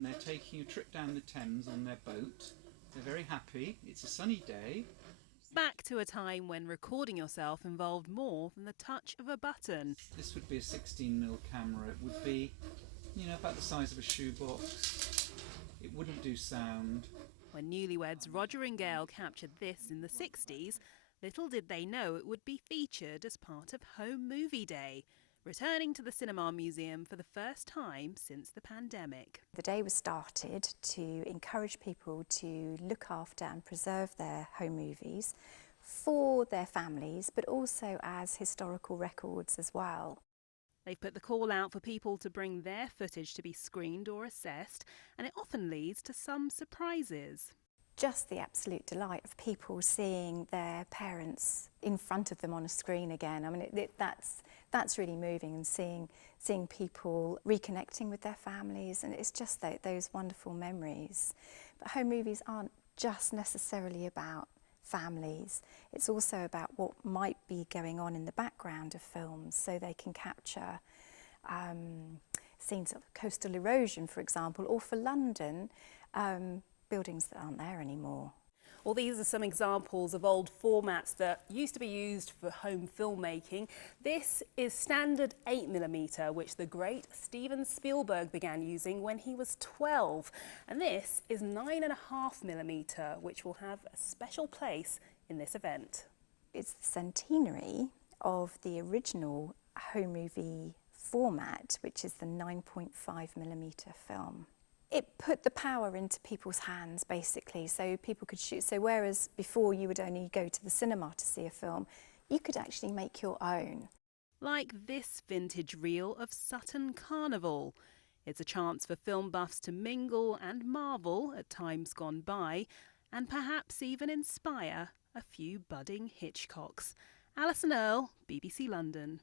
They're taking a trip down the Thames on their boat. They're very happy. It's a sunny day. Back to a time when recording yourself involved more than the touch of a button. This would be a 16mm camera. It would be, about the size of a shoebox. It wouldn't do sound. When newlyweds Roger and Gail captured this in the 60s, little did they know it would be featured as part of Home Movie Day, returning to the Cinema Museum for the first time since the pandemic. The day was started to encourage people to look after and preserve their home movies for their families, but also as historical records as well. They've put the call out for people to bring their footage to be screened or assessed, and it often leads to some surprises. Just the absolute delight of people seeing their parents in front of them on a screen again. I mean, that's really moving, and seeing people reconnecting with their families, and it's just those wonderful memories. But home movies aren't just necessarily about families. It's also about what might be going on in the background of films, so they can capture scenes of coastal erosion, for example, or for London, buildings that aren't there anymore. Well, these are some examples of old formats that used to be used for home filmmaking. This is standard 8mm, which the great Steven Spielberg began using when he was 12. And this is 9.5mm, which will have a special place in this event. It's the centenary of the original home movie format, which is the 9.5mm film. It put the power into people's hands, basically, so people could shoot. So whereas before you would only go to the cinema to see a film, you could actually make your own. Like this vintage reel of Sutton Carnival. It's a chance for film buffs to mingle and marvel at times gone by, and perhaps even inspire a few budding Hitchcocks. Alison Earle, BBC London.